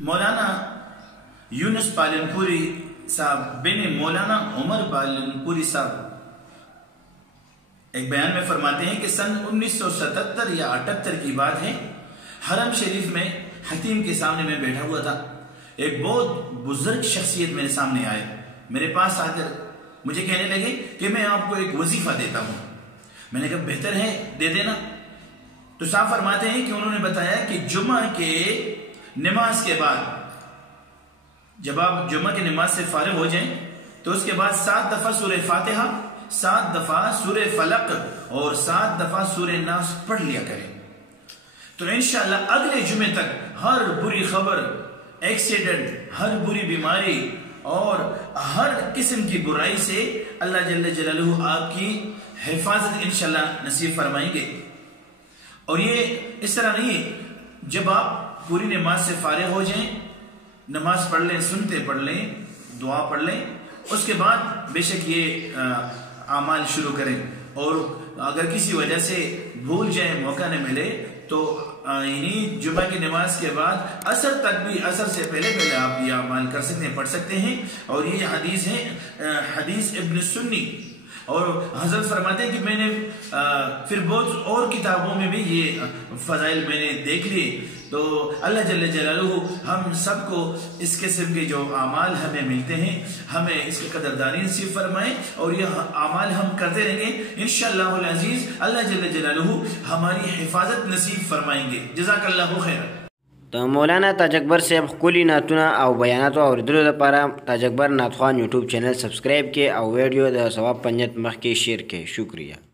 مولانا یونس پالنپوری صاحب بن مولانا عمر پالنپوری صاحب ایک بیان میں فرماتے ہیں کہ سن 1977 یا 78 کی بات ہے، حرم شریف میں حتیم کے سامنے میں بیٹھا ہوا تھا. ایک بہت بزرگ شخصیت میرے سامنے آئے، میرے پاس آ کر مجھے کہنے لگے کہ میں آپ کو ایک وظیفہ دیتا ہوں. میں نے کہا بہتر ہے دے دینا. تو صاحب فرماتے ہیں کہ انہوں نے بتایا کہ جمعہ کے نماز کے بعد، جب آپ جمعہ کی نماز سے فارغ ہو جائیں تو اس کے بعد 7 دفعہ سورہ فاتحہ، 7 دفعہ سورہ فلق اور 7 دفعہ سورہ ناس پڑھ لیا کریں. تو انشاءاللہ اگلے جمعے تک ہر بری خبر، ایکسیڈنٹ، ہر بری بیماری اور ہر قسم کی برائی سے اللہ جل جلالہ آپ کی حفاظت انشاءاللہ نصیب فرمائیں گے. اور یہ اس طرح نہیں ہے، جب آپ پوری نماز سے فارغ ہو جائیں، نماز پڑھ لیں، سنتے پڑھ لیں، دعا پڑھ لیں، اس کے بعد بے شک یہ اعمال شروع کریں. اور اگر کسی وجہ سے بھول جائیں، موقع نہ ملے، تو یعنی جمعہ کی نماز کے بعد عصر تک بھی، عصر سے پہلے آپ یہ اعمال کر سکتے ہیں، پڑھ سکتے ہیں. اور یہ حدیث ہے، حدیث ابن سنی. اور حضرت فرماتے ہیں کہ میں نے پھر بہت اور کتابوں میں بھی یہ فضائل میں نے دیکھ لیے. تو اللہ جل جلالہ ہم سب کو اس قسم کے جو اعمال ہمیں ملتے ہیں، ہمیں اس کی قدردانی نصیب فرمائے، اور یہ اعمال ہم کرتے رہیں گے انشاءاللہ العزیز. اللہ جل جلالہ ہماری حفاظت نصیب فرمائیں گے. جزاک اللہ خیر. تو مولانا تاج اکبر صاحب خپل نعتونه او بیانات او اوریدلو لپاره تاج اکبر نعت خوان یوټیوب چینل سبسکرایب کړئ او ویډیو د ثواب په نیت مخکې شیر کړئ. شکریہ.